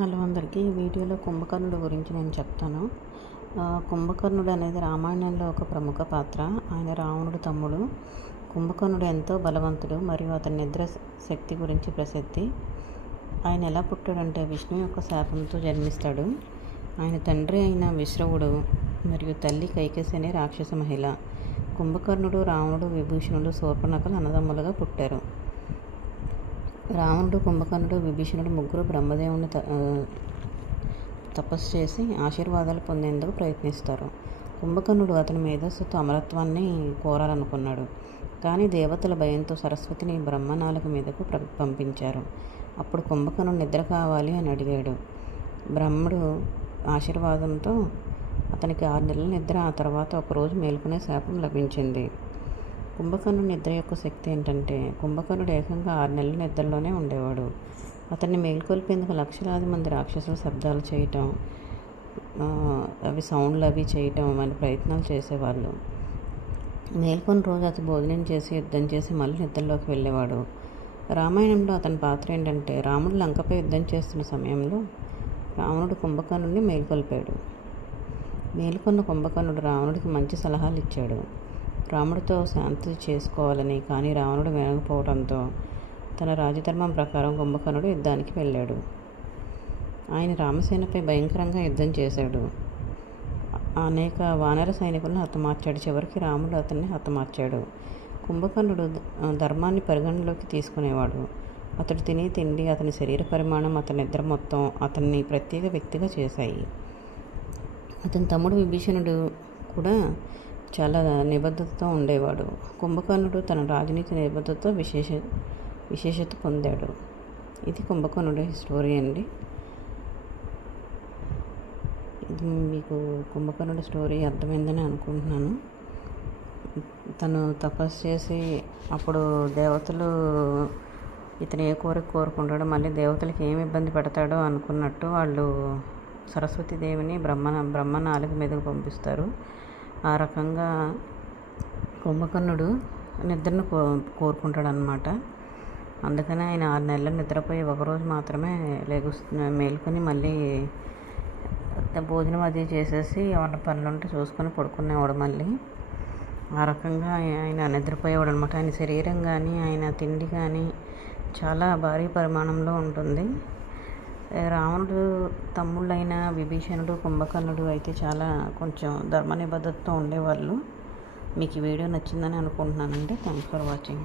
Hello అందరికీ. ఈ వీడియోలో కుంభకర్ణుడు గురించి నేను చెప్తాను. కుంభకర్ణుడు అనేది రామాయణంలో ఒక ప్రముఖ పాత్ర. ఆయన రావణుడు తమ్ముడు. కుంభకర్ణుడు ఎంతో బలవంతుడు మరియు అతని నిద్ర శక్తి గురించి ప్రసిద్ధి. ఆయన ఎలా పుట్టాడంటే విష్ణు యొక్క శాపంతో జన్మిస్తాడు. ఆయన తండ్రి అయిన విశ్రవుడు మరియు తల్లి కైకేసి అనే రాక్షస మహిళ. కుంభకర్ణుడు రావణుడు విభూషణుడు శూర్పణకలు అన్నదమ్ములుగా పుట్టారు. రావణుడు కుంభకర్ణుడు విభీషణుడు ముగ్గురు బ్రహ్మదేవుని త- తపస్సు చేసి ఆశీర్వాదాలు పొందేందుకు ప్రయత్నిస్తారు. కుంభకర్ణుడు అతని మేధస్సుతో అమరత్వాన్ని కోరాలనుకున్నాడు. కానీ దేవతల భయంతో సరస్వతిని బ్రహ్మనాలుక మీదకు పంపించారు. అప్పుడు కుంభకర్ణుడు నిద్ర కావాలి అని అడిగాడు. బ్రహ్ముడు ఆశీర్వాదంతో అతనికి ఆరు నెలల నిద్ర ఆ తర్వాత ఒకరోజు మేల్కొనే శాపం లభించింది. కుంభకర్ణుడి నిద్ర యొక్క శక్తి ఏంటంటే కుంభకర్ణుడు ఏకంగా ఆరు నెలల నిద్రలోనే ఉండేవాడు. అతన్ని మేల్కొల్పేందుకు లక్షలాది మంది రాక్షసులు శబ్దాలు చేయటం అవి సౌండ్లు అవి చేయటం వంటి ప్రయత్నాలు చేసేవాళ్ళు. మేల్కొని రోజు అతను భోజనం చేసి యుద్ధం చేసి మళ్ళీ నిద్రలోకి వెళ్ళేవాడు. రామాయణంలో అతని పాత్ర ఏంటంటే రాముడు లంకపై యుద్ధం చేస్తున్న సమయంలో రావణుడు కుంభకర్ణుడిని మేల్కొల్పాడు. మేల్కొన్న కుంభకర్ణుడు రావణుడికి మంచి సలహాలు ఇచ్చాడు. రాముడితో శాంతి చేసుకోవాలని కానీ రావణుడు వినకపోవడంతో తన రాజధర్మం ప్రకారం కుంభకర్ణుడు యుద్ధానికి వెళ్ళాడు. ఆయన రామసేనపై భయంకరంగా యుద్ధం చేశాడు. అనేక వానర సైనికులను హతమార్చాడు. చివరికి రాముడు అతన్ని హతమార్చాడు. కుంభకర్ణుడు ధర్మాన్ని పరిగణలోకి తీసుకునేవాడు. అతడు తినే తిండి అతని శరీర పరిమాణం అతని నిద్ర మొత్తం అతన్ని ప్రత్యేక వ్యక్తిగా చేశాయి. అతని తమ్ముడు విభీషణుడు కూడా చాలా నిబద్ధతతో ఉండేవాడు. కుంభకర్ణుడు తన రాజనీతి నిబద్ధతతో విశేష విశేషత పొందాడు. ఇది కుంభకర్ణుడి స్టోరీ అండి. ఇది మీకు కుంభకర్ణుడి స్టోరీ అర్థమైందని అనుకుంటున్నాను. తను తపస్సు చేసి అప్పుడు దేవతలు ఇతను ఏ కోరిక కోరుకుంటాడో మళ్ళీ దేవతలకి ఏమి ఇబ్బంది పెడతాడో అనుకున్నట్టు వాళ్ళు సరస్వతీదేవిని బ్రహ్మ బ్రహ్మ నాలుగు మీదకు పంపిస్తారు. ఆ రకంగా కుంభకర్ణుడు నిద్రను కో కోరుకుంటాడు అనమాట అందుకని ఆయన ఆరు నెలలు నిద్రపోయి ఒకరోజు మాత్రమే లేగుస్తు మేల్కొని మళ్ళీ భోజనం అది చేసేసి ఏమన్నా పనులు ఉంటే చూసుకొని పడుకునేవాడు మళ్ళీ. ఆ రకంగా ఆయన నిద్రపోయేవాడు అనమాట ఆయన శరీరం కానీ ఆయన తిండి కానీ చాలా భారీ పరిమాణంలో ఉంటుంది. రావణుడు తమ్ముళ్ళైన విభీషణుడు కుంభకర్ణుడు అయితే చాలా కొంచెం ధర్మ నిబద్ధతతో ఉండేవాళ్ళు. మీకు ఈ వీడియో నచ్చిందని అనుకుంటున్నానండి. Thanks for watching